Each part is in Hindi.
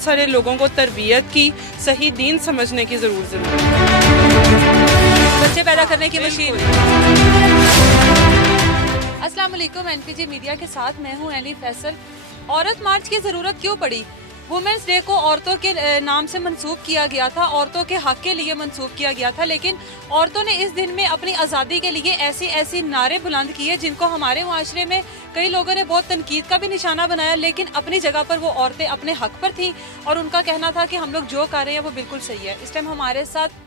बहुत सारे लोगों को तरबियत की, सही दीन समझने की ज़रूरत है। बच्चे पैदा करने की मशीन। अस्सलाम वालेकुम, एनपीजे मीडिया के साथ मैं हूं एनी फैसल। औरत मार्च की ज़रूरत क्यों पड़ी? वुमेंस डे को औरतों के नाम से मंसूब किया गया था, औरतों के हक के लिए मंसूब किया गया था, लेकिन औरतों ने इस दिन में अपनी आज़ादी के लिए ऐसी ऐसी नारे बुलंद किए जिनको हमारे माशरे में कई लोगों ने बहुत तनकीद का भी निशाना बनाया, लेकिन अपनी जगह पर वो औरतें अपने हक पर थीं और उनका कहना था कि हम लोग जो कर रहे हैं वो बिल्कुल सही है। इस टाइम हमारे साथ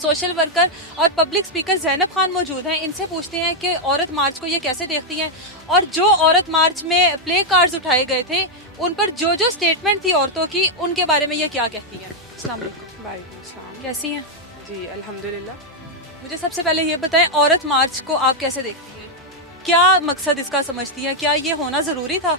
सोशल वर्कर और पब्लिक स्पीकर ज़ैनब खान मौजूद हैं। इनसे पूछते हैं कि औरत मार्च को ये कैसे देखती हैं और जो औरत मार्च में प्ले कार्ड्स उठाए गए थे उन पर जो जो स्टेटमेंट थी औरतों की, उनके बारे में ये क्या कहती हैं। अस्सलाम वालेकुम। वालेकुम अस्सलाम। कैसी हैं? जी अल्हम्दुलिल्लाह। मुझे सबसे पहले ये बताएं, औरत मार्च को आप कैसे देखती हैं? क्या मकसद इसका समझती हैं? क्या ये होना ज़रूरी था?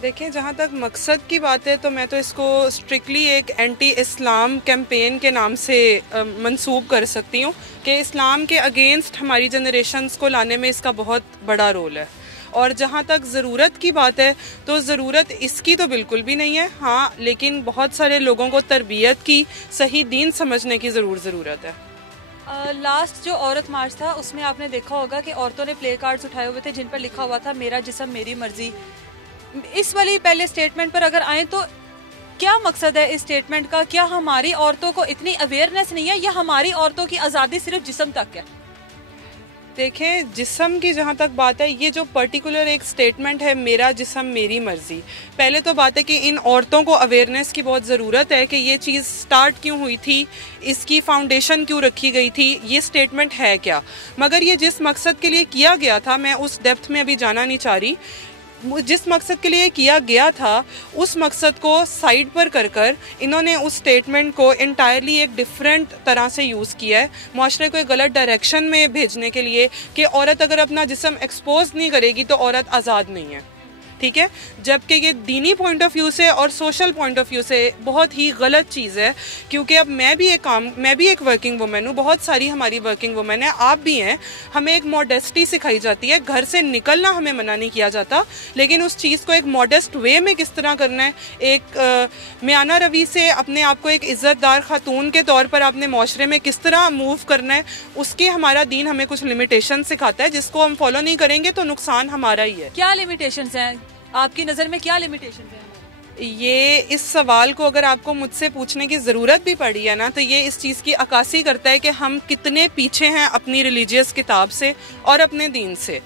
देखें, जहाँ तक मकसद की बात है तो मैं तो इसको स्ट्रिक्टली एक एंटी इस्लाम कैंपेन के नाम से मंसूब कर सकती हूँ कि इस्लाम के अगेंस्ट हमारी जनरेशन्स को लाने में इसका बहुत बड़ा रोल है। और जहाँ तक ज़रूरत की बात है तो ज़रूरत इसकी तो बिल्कुल भी नहीं है, हाँ, लेकिन बहुत सारे लोगों को तरबियत की, सही दीन समझने की ज़रूरत है। लास्ट जो औरत मार्च था उसमें आपने देखा होगा कि औरतों ने प्ले कार्ड्स उठाए हुए थे जिन पर लिखा हुआ था मेरा जिस्म मेरी मर्जी। इस वाली पहले स्टेटमेंट पर अगर आए तो क्या मकसद है इस स्टेटमेंट का? क्या हमारी औरतों को इतनी अवेयरनेस नहीं है या हमारी औरतों की आज़ादी सिर्फ जिस्म तक है? देखें, जिस्म की जहाँ तक बात है, ये जो पर्टिकुलर एक स्टेटमेंट है मेरा जिस्म मेरी मर्ज़ी, पहले तो बात है कि इन औरतों को अवेयरनेस की बहुत ज़रूरत है कि ये चीज़ स्टार्ट क्यों हुई थी, इसकी फाउंडेशन क्यों रखी गई थी, ये स्टेटमेंट है क्या। मगर ये जिस मकसद के लिए किया गया था, मैं उस डेप्थ में अभी जाना नहीं चाह रही। जिस मकसद के लिए किया गया था उस मकसद को साइड पर कर इन्होंने उस स्टेटमेंट को इंटायरली एक डिफरेंट तरह से यूज़ किया है, माशरे को एक गलत डायरेक्शन में भेजने के लिए कि औरत अगर अपना जिस्म एक्सपोज नहीं करेगी तो औरत आज़ाद नहीं है, ठीक है। जबकि ये दीनी पॉइंट ऑफ व्यू से और सोशल पॉइंट ऑफ व्यू से बहुत ही गलत चीज़ है, क्योंकि अब मैं भी एक वर्किंग वुमेन हूँ, बहुत सारी हमारी वर्किंग वुमेन है, आप भी हैं। हमें एक मॉडेस्टी सिखाई जाती है, घर से निकलना हमें मना नहीं किया जाता, लेकिन उस चीज़ को एक मॉडेस्ट वे में किस तरह करना है, एक मियाना रवि से अपने आप को एक इज़्ज़तदार खातून के तौर पर आपने माशरे में किस तरह मूव करना है, उसके हमारा दीन हमें कुछ लिमिटेशन सिखाता है, जिसको हम फॉलो नहीं करेंगे तो नुकसान हमारा ही है। क्या लिमिटेशंस हैं आपकी नज़र में? क्या लिमिटेशंस हैं? ये इस सवाल को अगर आपको मुझसे पूछने की ज़रूरत भी पड़ी है ना, तो ये इस चीज़ की अक्कासी करता है कि हम कितने पीछे हैं अपनी रिलीजियस किताब से और अपने दीन से।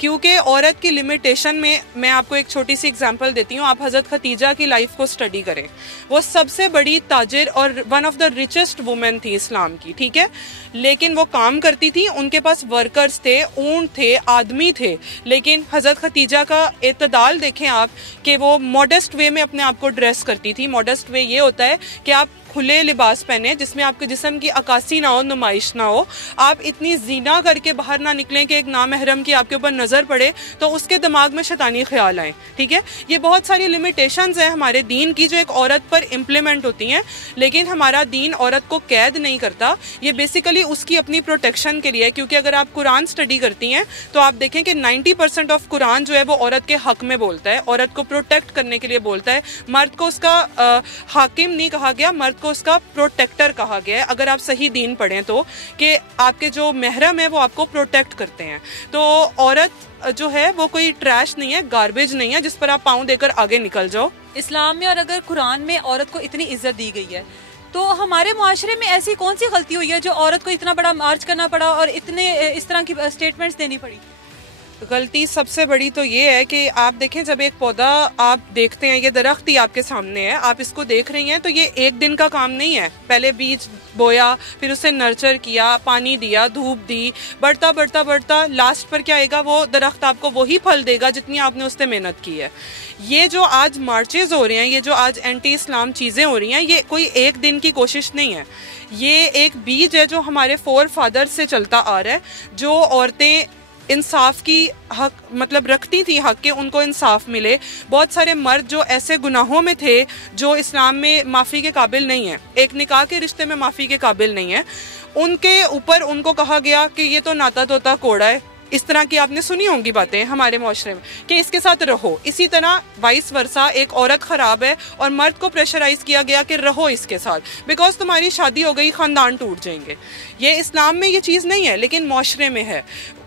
क्योंकि औरत की लिमिटेशन में मैं आपको एक छोटी सी एग्जांपल देती हूँ। आप हज़रत खतीजा की लाइफ को स्टडी करें, वो सबसे बड़ी ताजिर और one of the richest women थी इस्लाम की, ठीक है, लेकिन वो काम करती थी, उनके पास वर्कर्स थे, ऊंट थे, आदमी थे, लेकिन हज़रत खतीजा का एतदाल देखें आप कि वो मॉडेस्ट वे में अपने आप को ड्रेस करती थी। मॉडेस्ट वे ये होता है कि आप खुले लिबास पहने जिसमें आपके जिस्म की अक्कासी ना हो, नुमाइश ना हो, आप इतनी जीना करके बाहर ना निकलें कि एक नामहरम की आपके ऊपर नज़र पड़े तो उसके दिमाग में शैतानी ख्याल आए, ठीक है। ये बहुत सारी लिमिटेशंस हैं हमारे दीन की जो एक औरत पर इम्प्लीमेंट होती हैं, लेकिन हमारा दीन औरत को कैद नहीं करता, ये बेसिकली उसकी अपनी प्रोटेक्शन के लिए है। क्योंकि अगर आप कुरान स्टडी करती हैं तो आप देखें कि 90% ऑफ कुरान जो है वो औरत के हक में बोलता है, औरत को प्रोटेक्ट करने के लिए बोलता है। मर्द को उसका हाकिम नहीं कहा गया, मर्द को उसका प्रोटेक्टर कहा गया है। अगर आप सही दीन पढ़ें तो कि आपके जो महरम है वो आपको प्रोटेक्ट करते हैं। तो औरत जो है वो कोई ट्रैश नहीं है, गार्बेज नहीं है जिस पर आप पाँव देकर आगे निकल जाओ। इस्लाम में और अगर कुरान में औरत को इतनी इज्जत दी गई है तो हमारे मुआशरे में ऐसी कौन सी गलती हुई है जो औरत को इतना बड़ा मार्च करना पड़ा और इतने इस तरह की स्टेटमेंट्स देनी पड़ी? गलती सबसे बड़ी तो ये है कि आप देखें, जब एक पौधा आप देखते हैं, ये दरख्त ही आपके सामने है, आप इसको देख रही हैं, तो ये एक दिन का काम नहीं है। पहले बीज बोया, फिर उसे नर्चर किया, पानी दिया, धूप दी, बढ़ता बढ़ता बढ़ता लास्ट पर क्या आएगा, वो दरख्त आपको वही फल देगा जितनी आपने उससे मेहनत की है। ये जो आज मार्चेज हो रहे हैं, ये जो आज एंटी इस्लाम चीज़ें हो रही हैं, ये कोई एक दिन की कोशिश नहीं है, ये एक बीज है जो हमारे फोर फादर से चलता आ रहा है। जो औरतें इंसाफ की हक मतलब रखती थी, हक के उनको इंसाफ मिले। बहुत सारे मर्द जो ऐसे गुनाहों में थे जो इस्लाम में माफ़ी के काबिल नहीं है, एक निकाह के रिश्ते में माफ़ी के काबिल नहीं है, उनके ऊपर उनको कहा गया कि ये तो नाता तोता कोड़ा है, इस तरह की आपने सुनी होंगी बातें हमारे माशरे में कि इसके साथ रहो। इसी तरह वाइस वर्सा, एक औरत ख़राब है और मर्द को प्रेशराइज़ किया गया कि रहो इसके साथ, बिकॉज तुम्हारी शादी हो गई, ख़ानदान टूट जाएंगे। ये इस्लाम में ये चीज़ नहीं है, लेकिन माशरे में है।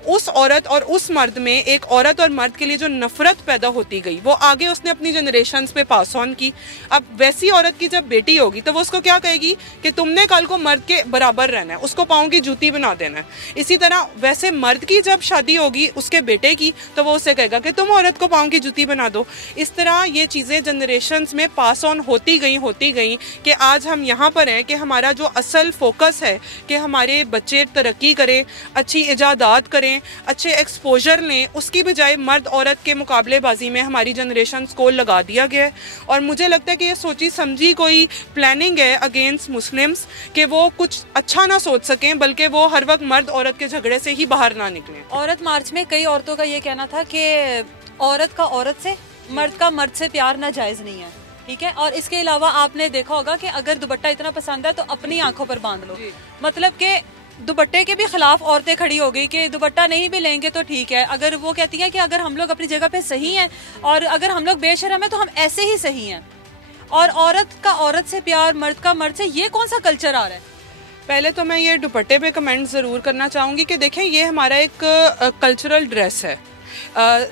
उस औरत और उस मर्द में, एक औरत और मर्द के लिए जो नफ़रत पैदा होती गई वो आगे उसने अपनी जनरेशन्स पे पास ऑन की। अब वैसी औरत की जब बेटी होगी तो वो उसको क्या कहेगी कि तुमने कल को मर्द के बराबर रहना है, उसको पाँव की जूती बना देना है। इसी तरह वैसे मर्द की जब शादी होगी उसके बेटे की तो वो उसे कहेगा कि तुम औरत को पाँव की जूती बना दो। इस तरह ये चीज़ें जनरेशन्स में पास ऑन होती गई कि आज हम यहाँ पर हैं कि हमारा जो असल फोकस है कि हमारे बच्चे तरक्की करें, अच्छी इजादात करें, अच्छे एक्सपोजर लें, उसकी बजाय मर्द औरत के मुकाबलेबाजी में हमारी जनरेशन को लगा दिया गया है। और मुझे लगता है कि ये सोची समझी कोई प्लानिंग है अगेंस्ट मुस्लिम्स कि वो कुछ अच्छा ना सोच सकें, बल्कि वो हर वक्त मर्द औरत के झगड़े से ही बाहर ना निकलें। औरत मार्च में कई औरतों का ये कहना था कि औरत का औरत से, मर्द का मर्द से प्यार नाजायज़ नहीं है, ठीक है। और इसके अलावा आपने देखा होगा कि अगर दुपट्टा इतना पसंद है तो अपनी आंखों पर बांध लो, मतलब कि दुपट्टे के भी खिलाफ औरतें खड़ी हो गई कि दुपट्टा नहीं भी लेंगे तो ठीक है। अगर वो कहती हैं कि अगर हम लोग अपनी जगह पे सही हैं और अगर हम लोग बेशर्म हैं तो हम ऐसे ही सही हैं, और औरत का औरत से प्यार, मर्द का मर्द से, ये कौन सा कल्चर आ रहा है? पहले तो मैं ये दुपट्टे पे कमेंट ज़रूर करना चाहूँगी कि देखें ये हमारा एक कल्चरल ड्रेस है।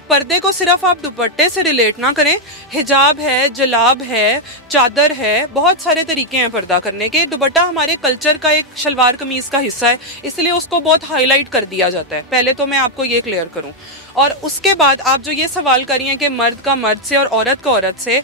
पर्दे को सिर्फ आप दुपट्टे से रिलेट ना करें, हिजाब है, जलाब है, चादर है, बहुत सारे तरीके हैं पर्दा करने के। दुपट्टा हमारे कल्चर का एक शलवार कमीज़ का हिस्सा है, इसलिए उसको बहुत हाईलाइट कर दिया जाता है। पहले तो मैं आपको ये क्लियर करूं, और उसके बाद आप जो ये सवाल करी हैं कि मर्द का मर्द से और औरत का औरत से,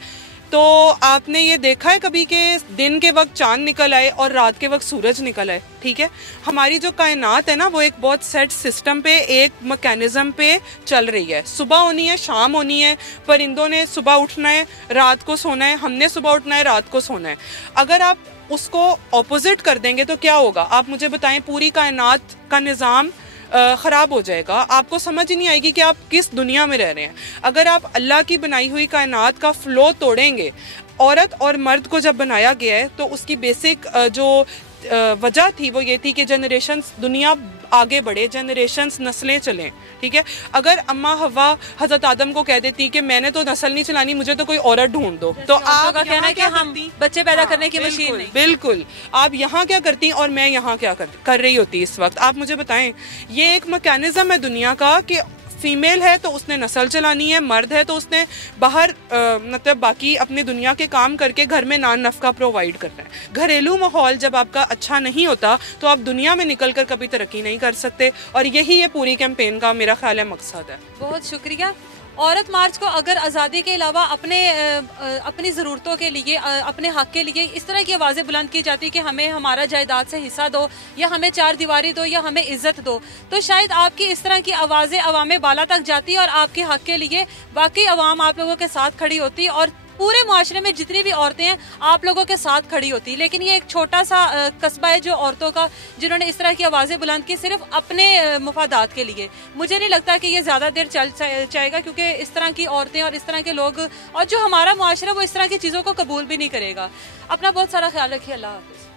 तो आपने ये देखा है कभी कि दिन के वक्त चांद निकल आए और रात के वक्त सूरज निकल आए? ठीक है, हमारी जो कायनात है ना वो एक बहुत सेट सिस्टम पे, एक मैकेनिज्म पे चल रही है। सुबह होनी है, शाम होनी है, परिंदों ने सुबह उठना है, रात को सोना है, हमने सुबह उठना है, रात को सोना है। अगर आप उसको ऑपोजिट कर देंगे तो क्या होगा? आप मुझे बताएं, पूरी कायनात का निज़ाम ख़राब हो जाएगा। आपको समझ ही नहीं आएगी कि आप किस दुनिया में रह रहे हैं। अगर आप अल्लाह की बनाई हुई कायनात का फ़्लो तोड़ेंगे, औरत और मर्द को जब बनाया गया है तो उसकी बेसिक जो वजह थी वो ये थी कि जनरेशन्स, दुनिया आगे बढ़े, जनरेशन्स, नस्लें चलें, ठीक है। अगर अम्मा हवा हज़रत आदम को कह देती कि मैंने तो नस्ल नहीं चलानी, मुझे तो कोई औरत ढूंढ दो, तो आप कहना है कि हम बच्चे पैदा करने की मशीन नहीं। बिल्कुल, आप यहाँ क्या करती और मैं यहाँ क्या कर रही होती इस वक्त? आप मुझे बताएं। ये एक मैकेनिज्म है दुनिया का कि फीमेल है तो उसने नस्ल चलानी है, मर्द है तो उसने बाहर मतलब बाकी अपनी दुनिया के काम करके घर में नान नफ़का प्रोवाइड करना है। घरेलू माहौल जब आपका अच्छा नहीं होता तो आप दुनिया में निकल कर कभी तरक्की नहीं कर सकते, और यही ये पूरी कैंपेन का मेरा ख्याल है मकसद है। बहुत शुक्रिया। औरत मार्च को अगर आज़ादी के अलावा अपनी ज़रूरतों के लिए, अपने हक़ के लिए इस तरह की आवाज़ें बुलंद की जाती कि हमें हमारा जायदाद से हिस्सा दो, या हमें चार दीवारी दो, या हमें इज़्ज़त दो, तो शायद आपकी इस तरह की आवाज़ें अवाम बाला तक जाती और आपके हक़ के लिए वाकई अवाम आप लोगों के साथ खड़ी होती और पूरे मुआशरे में जितनी भी औरतें हैं आप लोगों के साथ खड़ी होती। लेकिन ये एक छोटा सा कस्बा है जो औरतों का, जिन्होंने इस तरह की आवाज़ें बुलंद की सिर्फ अपने मुफादात के लिए। मुझे नहीं लगता कि ये ज़्यादा देर चल जाएगा, क्योंकि इस तरह की औरतें और इस तरह के लोग और जो हमारा मुआशरा वो इस तरह की चीज़ों को कबूल भी नहीं करेगा। अपना बहुत सारा ख्याल रखिए। अल्लाह हाफ़िज़।